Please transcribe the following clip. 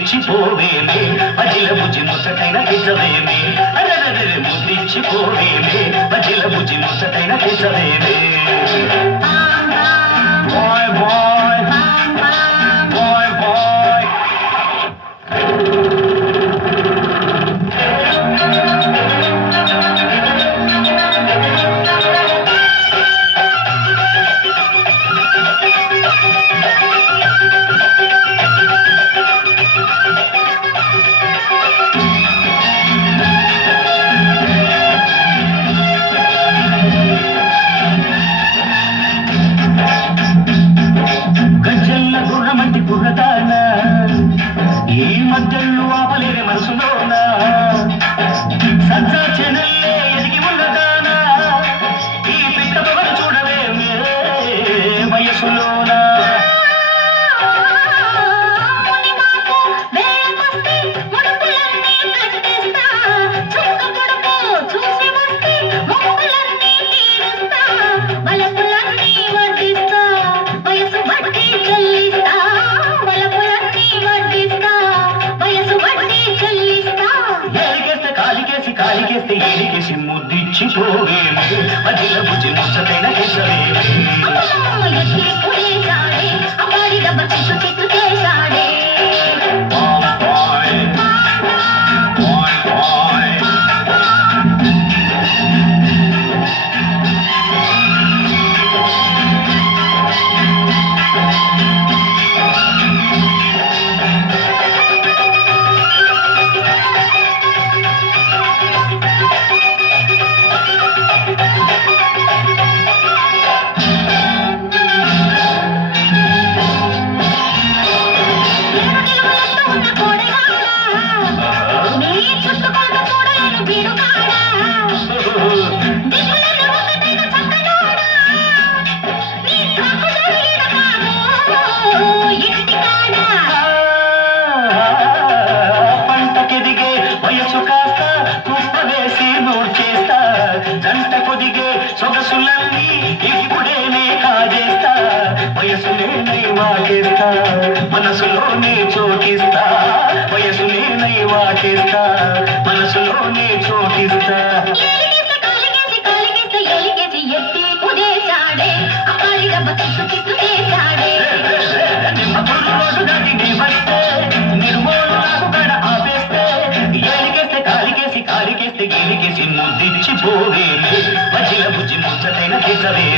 ముద్దిచ్చిపోవేమే అజిల బుజ్జి ముచ్చటైన కిసవేమే అరెరెరె ముద్దిచ్చిపోవేమే అజిల బుజ్జి ముచ్చటైన కిసవేమే bye bye bye bye ఈ మధ్యలో ఆపలేని మనసులోనా సజ్జా చెనల్లే ఎదిగి ఉన్నదానా ఈ పిట్ట పొగలు చూడవే వయసులోనా కాలికేస్తే ఏలికేసి ముద్దిచ్చిపోవేమే అదిల బుజ్జి ముచ్చటైన కిసవేమే పంటకెదిగే వయసు కాస్త కుప్పవేసి నూర్చేస్తా జంట కొదిగే సొగసులన్నీ ఇప్పుడేనే కాజేస్తా వయసులేనై వాటేస్తా మనసులోనే చోటిస్తా వయసులేనై వాటేస్తా మనసులోనే చోటిస్తా కాలికేసి గెలికేసి ముద్దిచ్చిపోవేమే అజిల బుజ్జి ముచ్చటైన కిసవేమే